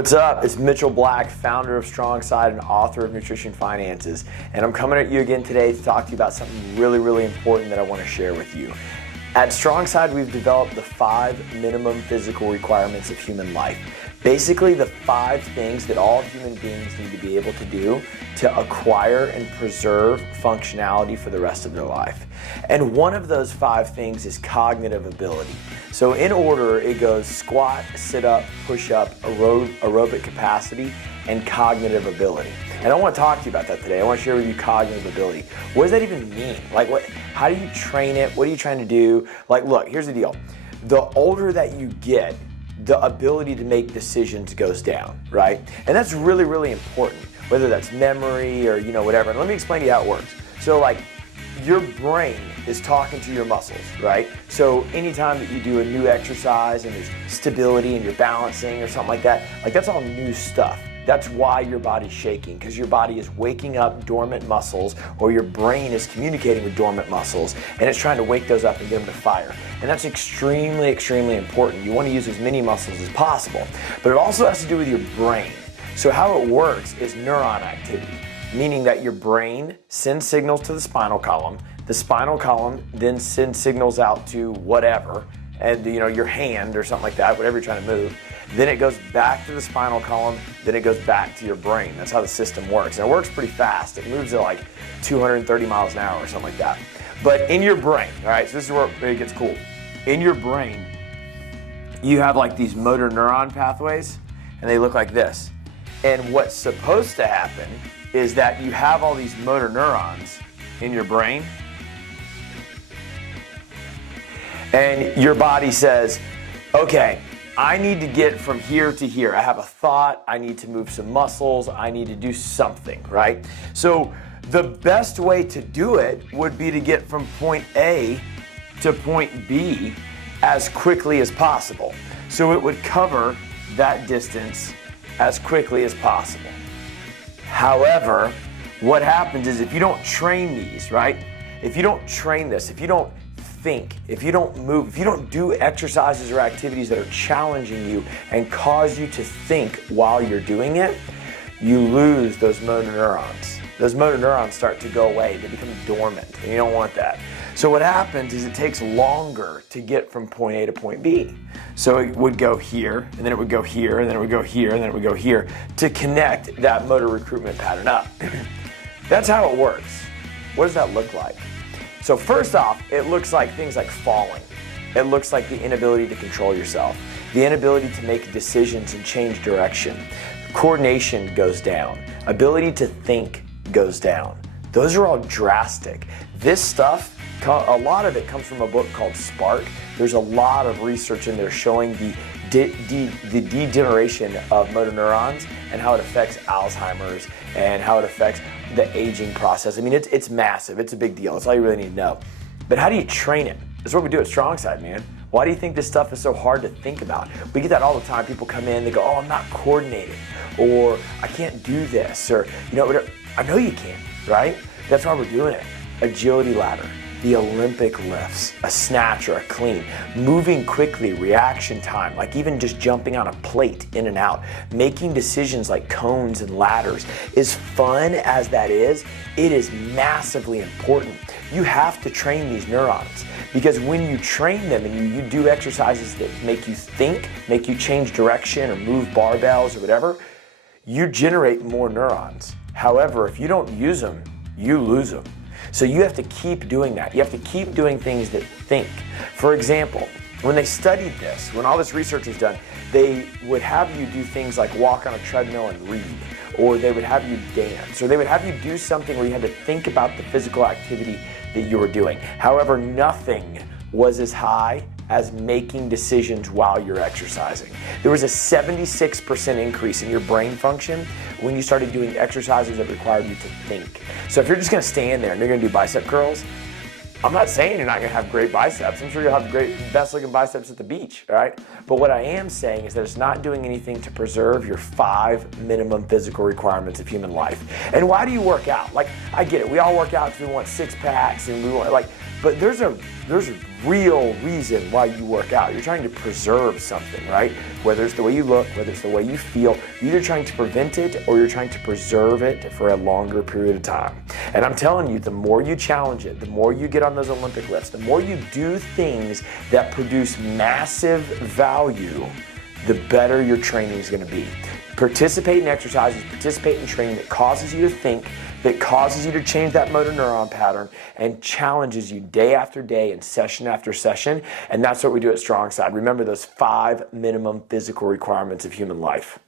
what's up? It's Mitchell Black, founder of Strong Side and author of Nutrition Finances. And I'm coming at you again today to talk to you about something really important that I want to share with you. At Strong Side, we've developed the 5 minimum physical requirements of human life. Basically, the 5 things that all human beings need to be able to do to acquire and preserve functionality for the rest of their life. And one of those 5 things is cognitive ability. So in order, it goes squat, sit up, push up, aerobic capacity, and cognitive ability. And I want to talk to you about that today. I want to share with you cognitive ability. What does that even mean? How do you train it? What are you trying to do? Look, here's the deal. The older that you get, the ability to make decisions goes down, right? And that's really important, whether that's memory or whatever. And let me explain to you how it works. So your brain is talking to your muscles, right? So anytime that you do a new exercise and there's stability and you're balancing or something like that, that's all new stuff. That's why your body's shaking, because your body is waking up dormant muscles, or your brain is communicating with dormant muscles, and it's trying to wake those up and get them to fire. And that's extremely important. You want to use as many muscles as possible. But it also has to do with your brain. So how it works is neuron activity, meaning that your brain sends signals to the spinal column then sends signals out to whatever, and your hand or something like that, whatever you're trying to move. Then it goes back to the spinal column, then it goes back to your brain. That's how the system works. And it works pretty fast. It moves at 230 miles an hour or something like that. But in your brain, all right, so this is where it gets cool. In your brain, you have these motor neuron pathways, and they look like this. And what's supposed to happen is that you have all these motor neurons in your brain, and your body says, okay, I need to get from here to here. I have a thought, I need to move some muscles, I need to do something, right? So the best way to do it would be to get from point A to point B as quickly as possible. So it would cover that distance as quickly as possible. However, what happens is if you don't train these, right? If you don't train this, if you don't think, if you don't move, if you don't do exercises or activities that are challenging you and cause you to think while you're doing it, you lose those motor neurons. Those motor neurons start to go away. They become dormant, and you don't want that. So what happens is it takes longer to get from point A to point B. So it would go here, and then it would go here, and then it would go here, and then it would go here to connect that motor recruitment pattern up. That's how it works. What does that look like? So first off, it looks like things like falling. It looks like the inability to control yourself, the inability to make decisions and change direction. Coordination goes down. Ability to think goes down. Those are all drastic. This stuff, a lot of it comes from a book called Spark. There's a lot of research in there showing the degeneration of motor neurons and how it affects Alzheimer's and how it affects the aging process. I mean, it's massive. It's a big deal. That's all you really need to know. But how do you train it? That's what we do at Strong Side, man. Why do you think this stuff is so hard to think about? We get that all the time. People come in, they go, oh, I'm not coordinated, or I can't do this, or whatever. I know you can, right? That's why we're doing it. Agility ladder, the Olympic lifts, a snatch or a clean, moving quickly, reaction time, even just jumping on a plate in and out, making decisions like cones and ladders. As fun as that is, it is massively important. You have to train these neurons, because when you train them and you do exercises that make you think, make you change direction or move barbells or whatever, you generate more neurons. However, if you don't use them, you lose them. So you have to keep doing that. You have to keep doing things that think. For example, when they studied this, when all this research was done, they would have you do things like walk on a treadmill and read, or they would have you dance, or they would have you do something where you had to think about the physical activity that you were doing. However, nothing was as high as making decisions while you're exercising. There was a 76% increase in your brain function when you started doing exercises that required you to think. So if you're just gonna stand there and you're gonna do bicep curls, I'm not saying you're not going to have great biceps. I'm sure you'll have great, best looking biceps at the beach, all right? But what I am saying is that it's not doing anything to preserve your 5 minimum physical requirements of human life. And why do you work out? Like, I get it. We all work out because we want 6 packs and we want, like, but there's a real reason why you work out. You're trying to preserve something, right? Whether it's the way you look, whether it's the way you feel, you're either trying to prevent it or you're trying to preserve it for a longer period of time. And I'm telling you, the more you challenge it, the more you get on those Olympic lifts, the more you do things that produce massive value, the better your training is going to be. Participate in exercises, participate in training that causes you to think, that causes you to change that motor neuron pattern and challenges you day after day and session after session. And that's what we do at Strong Side. Remember those 5 minimum physical requirements of human life.